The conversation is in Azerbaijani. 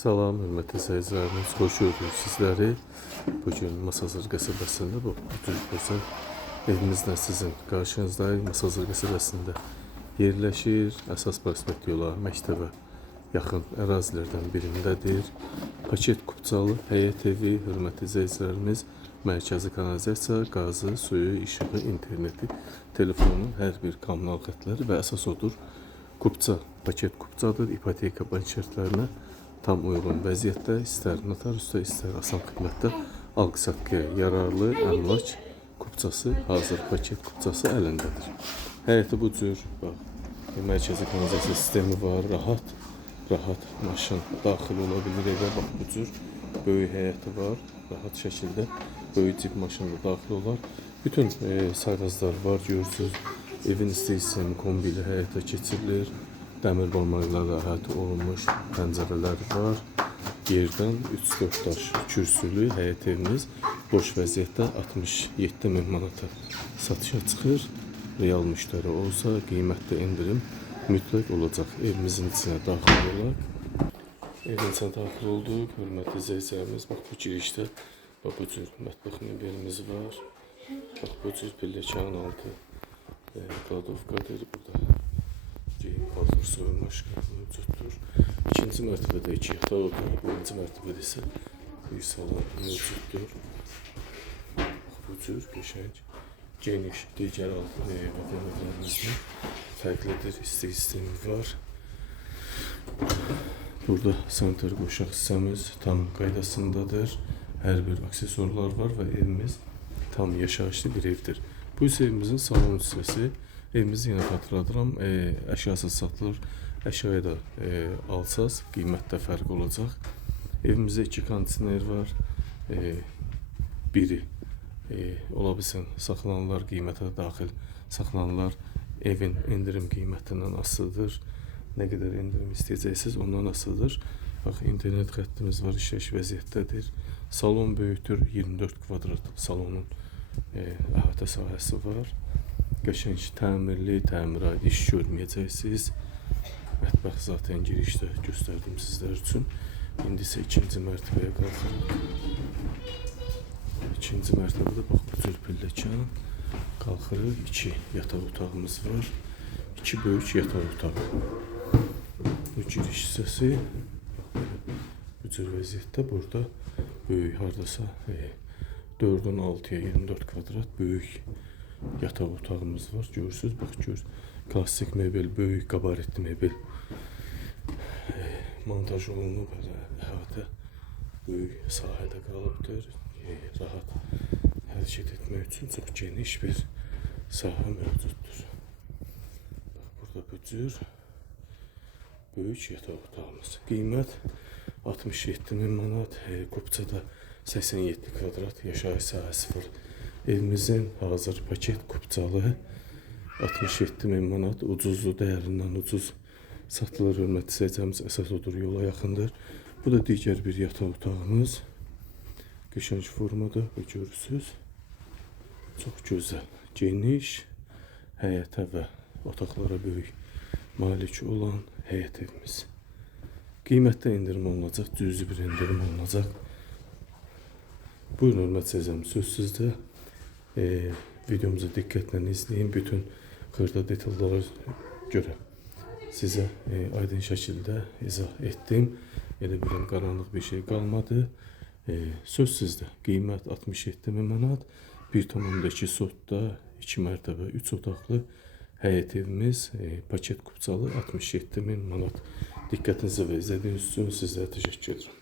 Salam, hörmətli izləyicilərimiz, xoş gördük sizləri. Bugün Masazır qəsəbəsində bu cür gözəl evimizlə sizin qarşınızdayıq. Masazır qəsəbəsində yerləşir. Əsas prospekt yola, məktəbə yaxın ərazilərdən birindədir. Paket kupçalı həyət evi, hörmətli izləyicilərimiz, mərkəzi kanalizasiya, qazı, suyu, işığı, interneti, telefonun hər bir kommunal xətləri və əsas odur. Kupça, paket kupçadır, ipoteka bank şərtlərinə tam uyğun vəziyyətdə, istər notariusda, istər asan qiymətdə alqı-satqıya yararlı əmlak kupçası, hazır paket kupçası əlindədir. Həyəti bu cür, bax, mərkəzi kanalizasiya sistemi var, rahat maşın daxil ola bilir evə, bax bu cür böyük həyəti var, rahat şəkildə böyük cip maşınla daxil olar. Bütün sayğaclar var, görürsünüz, evin istəyirsən kombi ilə həyata keçirilir. Dəmir barmaqlarla əhatə olunmuş pəncərələr var. Yerdən 3-4 daş kürsülü həyət evimiz boş vəziyyətdə 67.000 manata satışa çıxır. Real müştəri olsa qiymətdə endirim mütləq olacaq. Evimizin içinə daxil olaq. Evin içinə daxil olduq. Hörmətli izləyicilərimiz, bax bu girişdə bax bu cür mətbəx mebelimiz var. Bax bu cür pilləkən altı qadovkadır burada. Geyim paltar soyunma şkafı mövcuddur. İkinci mərtəbədə 2 yataq otağı, birinci mərtəbədə isə bir salon mövcuddur. Bu cür qəşəng, geniş, digər evlərimizdə fərqlidir, isti sistemi var. Burada sanitar qoşaq hissəmiz tam qaydasındadır. Hər bir aksesuarlar var və evimiz tam yaşayışlı bir evdir. Bu isə evimizin salon hissəsi. Evimizi yenə xatırladıram, əşyasız satılır. Əşyaya da alsaz, qiymətdə fərq olacaq. Evimizdə 2 kondisner var. Biri ola bilsin saxlanılar, qiymətə daxil saxlanılar. Evin endirim qiymətindən asılıdır. Nə qədər endirim istəyəcəksiniz, ondan asılıdır. Bax, internet xəttimiz var, işləyiş vəziyyətdədir. Salon böyükdür, 24 kvadrat salonun əhatə sahəsi var. Qəşəng, təmirli, təmirə iş görməyəcəksiniz. Mətbəx zaten girişdə göstərdim sizlər üçün. İndi isə ikinci mərtəbəyə qalxırıq. İkinci mərtəbədə bax bu cür pilləkən qalxırıq. 2 yataq otağımız var. 2 böyük yataq otağı. Bu giriş hissəsi bu cür vəziyyətdə. Burada böyük, hardasa 4-ün 6-ya 24 kvadrat böyük yataq otağımız var. Görürsünüz, bax gör. Klassik mebel, böyük qabaretli mebel montaj olunub, əhatə böyük sahədə qalıbdır. Rahat hərəkət etmək üçün çox geniş bir sahə mövcuddur. Bax burada bu cür böyük yataq otağımız. Qiymət 67.000 manat, kupçada 87 kvadrat yaşayış sahəsi var. Evimizin hazır paket kupçalı 67.000 manat, ucuzlu, dəyərindən ucuz satılır. Hörmətli izləyicilərimiz, əsas odur, yola yaxındır. Bu da digər bir yataq otağımız. Qəşəng formada görürsünüz. Çox gözəl, geniş, həyətə və otaqlara böyük malik olan həyət evimiz. Qiymətdə endirim olunacaq, cüzi bir endirim olunacaq. Buyurun hörmətli izləyicilərimiz, söz sizdə. Videomuzu diqqətlə izləyin. Bütün xırda detallara görə sizə aydın şəkildə izah etdim. Elə bilin qaranlıq bir şey qalmadı. Söz sizdə. Qiymət 67.000 manat. 1,2 sotda 2 mərtəbə 3 otaqlı həyət evimiz, paket kupçalı 67.000 manat. Diqqətinizə və izlədiyiniz üçün sizlərə təşəkkür edirəm.